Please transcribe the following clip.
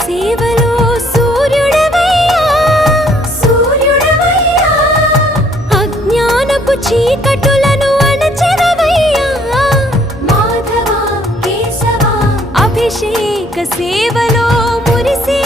సేవలో సూర్యుడవయ్యా సూర్యుడవయ్యా అజ్ఞానపు చీకటులను అణచెదవయ్యా మాధవ కేశవ అభిషేక సేవలో మురిసే